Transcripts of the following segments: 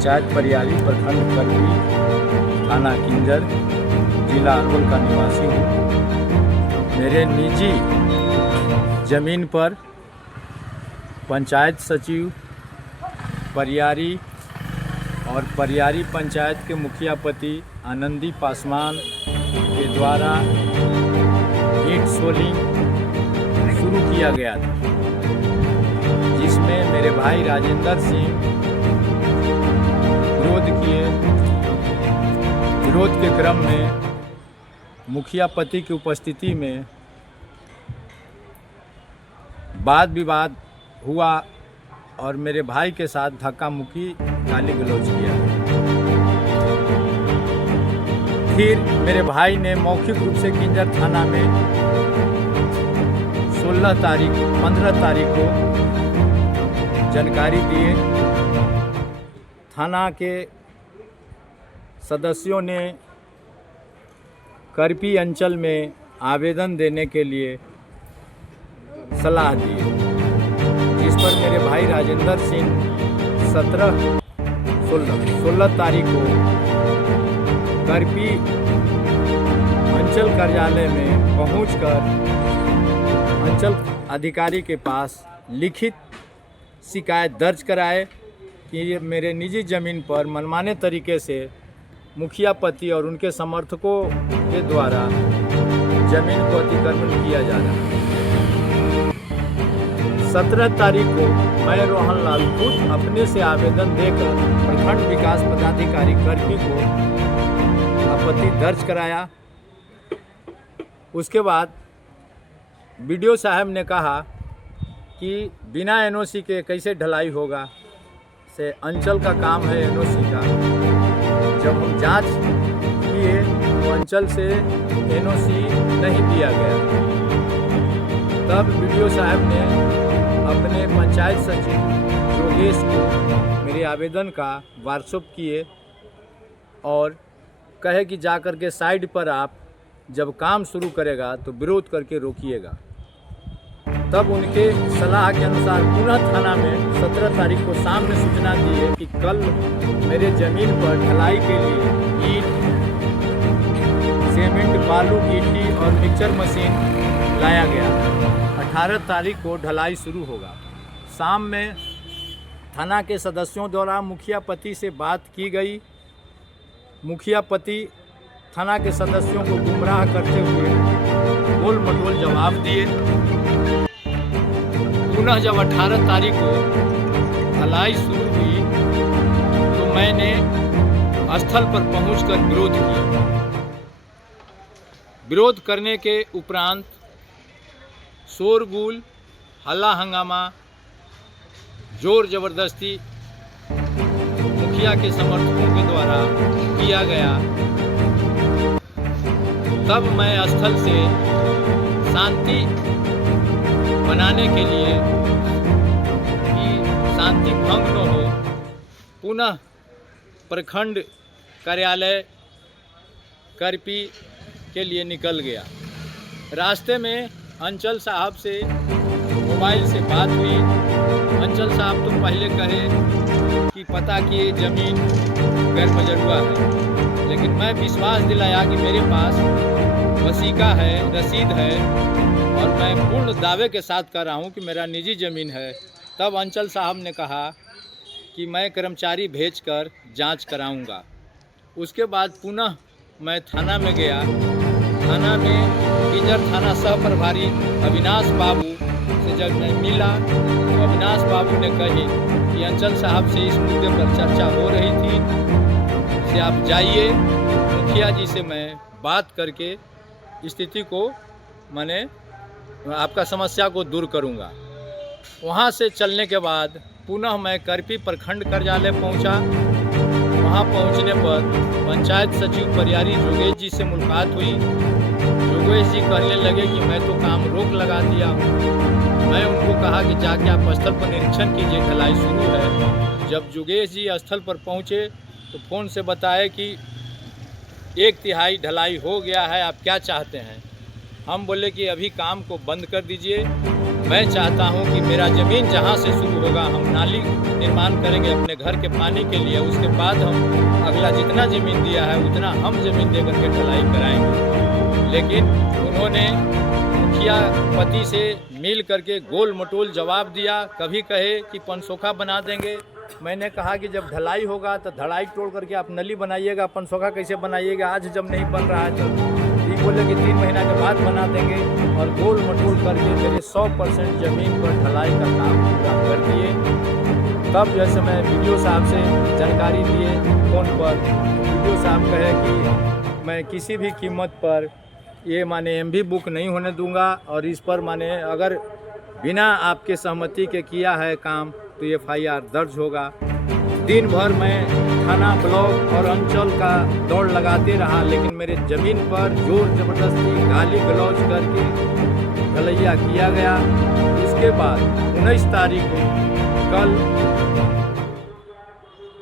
पंचायत परियारी, प्रखंड करपी, थाना किंजर, जिला अरवल का निवासी हूँ। मेरे निजी ज़मीन पर पंचायत सचिव परियारी और परियारी पंचायत के मुखिया पति आनंदी पासवान के द्वारा ईंट सोलिंग शुरू किया गया था, जिसमें मेरे भाई राजेंद्र सिंह विरोध के क्रम में मुखिया पति की उपस्थिति में वाद विवाद हुआ और मेरे भाई के साथ धक्का मुक्की, गाली गलौज किया। फिर मेरे भाई ने मौखिक रूप से किंजर थाना में 15 तारीख को जानकारी दिए। थाना के सदस्यों ने करपी अंचल में आवेदन देने के लिए सलाह दी, जिस पर मेरे भाई राजेंद्र सिंह 16 तारीख को करपी अंचल कार्यालय में पहुंचकर अंचल अधिकारी के पास लिखित शिकायत दर्ज कराए कि मेरे निजी ज़मीन पर मनमाने तरीके से मुखिया पति और उनके समर्थकों के द्वारा ज़मीन को अतिक्रमण किया जा रहा है। 17 तारीख को मैं रोहन लाल खुद अपने से आवेदन देकर प्रखंड विकास पदाधिकारी करपी को आपत्ति दर्ज कराया। उसके बाद बीडीओ साहब ने कहा कि बिना एनओसी के कैसे ढलाई होगा, से अंचल का काम है एनओसी का। जब हम जांच किए तो अंचल से एनओसी नहीं दिया गया। तब बीडीओ साहब ने अपने पंचायत सचिव योगेश को मेरे आवेदन का व्हाट्सएप किए और कहे कि जाकर के साइड पर आप जब काम शुरू करेगा तो विरोध करके रोकिएगा। तब उनके सलाह के अनुसार पुनः थाना में 17 तारीख को शाम में सूचना दिए कि कल मेरे ज़मीन पर ढलाई के लिए ईंट, सीमेंट, बालू, गिट्टी और मिक्सर मशीन लाया गया। 18 तारीख को ढलाई शुरू होगा। शाम में थाना के सदस्यों द्वारा मुखिया पति से बात की गई। मुखिया पति थाना के सदस्यों को गुमराह करते हुए गोल मटोल जवाब दिए। पुनः जब 18 तारीख को ढलाई शुरू हुई तो मैंने स्थल पर पहुंचकर विरोध किया। विरोध करने के उपरांत शोरगुल, हल्ला हंगामा, जोर जबरदस्ती मुखिया के समर्थकों के द्वारा किया गया। तब मैं स्थल से शांति बनाने के लिए कि शांति भंग न हो, पुनः प्रखंड कार्यालय करपी के लिए निकल गया। रास्ते में अंचल साहब से मोबाइल से बात हुई। अंचल साहब तो पहले कहे कि पता किए ज़मीन गैर मजरूआ है, लेकिन मैं विश्वास दिलाया कि मेरे पास वसीका है, रसीद है और मैं पूर्ण दावे के साथ कर रहा हूँ कि मेरा निजी ज़मीन है। तब अंचल साहब ने कहा कि मैं कर्मचारी भेजकर जांच कराऊंगा। उसके बाद पुनः मैं थाना में गया। थाना में किंजर थाना सह प्रभारी अविनाश बाबू से जब मैं मिला तो अविनाश बाबू ने कही कि अंचल साहब से इस मुद्दे पर चर्चा हो रही थी, से आप जाइए, मुखिया जी से मैं बात करके स्थिति को मैंने आपका समस्या को दूर करूंगा। वहां से चलने के बाद पुनः मैं करपी प्रखंड कार्यालय पहुंचा। वहां पहुंचने पर पंचायत सचिव परियारी योगेश जी से मुलाकात हुई। योगेश जी कहने लगे कि मैं तो काम रोक लगा दिया हूँ। मैं उनको कहा कि जाके आप स्थल पर निरीक्षण कीजिए, ढलाई शुरू है। जब योगेश जी स्थल पर पहुँचे तो फ़ोन से बताए कि 1/3 ढलाई हो गया है, आप क्या चाहते हैं। हम बोले कि अभी काम को बंद कर दीजिए, मैं चाहता हूं कि मेरा ज़मीन जहां से शुरू होगा, हम नाली निर्माण करेंगे अपने घर के पानी के लिए, उसके बाद हम अगला जितना ज़मीन दिया है उतना हम ज़मीन दे करके ढलाई कराएंगे। लेकिन उन्होंने मुखिया पति से मिल करके गोल मटोल जवाब दिया। कभी कहे कि पनसोखा बना देंगे। मैंने कहा कि जब ढलाई होगा तो ढलाई तोड़ करके आप नली बनाइएगा, पनसोखा कैसे बनाइएगा? आज जब नहीं बन रहा है तो ये बोले कि 3 महीना के बाद बना देंगे, और गोल मटोल करके मेरे 100% ज़मीन पर ढलाई का काम पूरा कर दिए। तब जैसे मैं वीडियो साहब से जानकारी दिए फ़ोन पर, वीडियो साहब कहे कि मैं किसी भी कीमत पर ये माने एमवी बुक नहीं होने दूंगा, और इस पर माने अगर बिना आपके सहमति के किया है काम तो FIR दर्ज होगा। दिन भर मैं थाना, ब्लॉक और अंचल का दौड़ लगाते रहा, लेकिन मेरे ज़मीन पर जोर ज़बरदस्ती गाली गलौज करके ढलैया किया गया। उसके बाद 19 तारीख को कल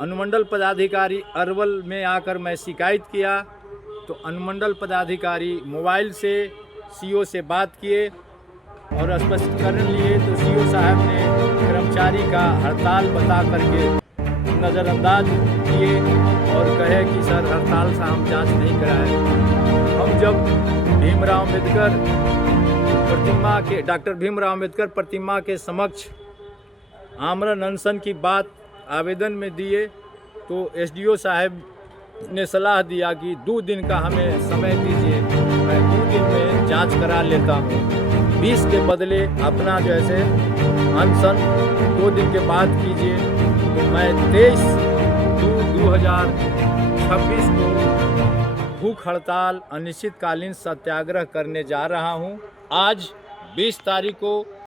अनुमंडल पदाधिकारी अरवल में आकर मैं शिकायत किया, तो अनुमंडल पदाधिकारी मोबाइल से CO से बात किए और स्पष्टीकरण लिए, तो CO साहब ने कर्मचारी का हड़ताल बता करके नज़रअंदाज किए और कहे कि सर हड़ताल से हम जांच नहीं कराए। हम जब भीमराव अम्बेडकर प्रतिमा के, डॉक्टर भीमराव अम्बेडकर प्रतिमा के समक्ष आमरण अनशन की बात आवेदन में दिए, तो SDO साहब ने सलाह दिया कि 2 दिन का हमें समय दीजिए, मैं 2 दिन में जांच करा लेता हूँ। 20 के बदले अपना जैसे अनशन 2 दिन के बाद कीजिए। तो मैं 23/2/2026 को भूख हड़ताल अनिश्चितकालीन सत्याग्रह करने जा रहा हूँ। आज 20 तारीख को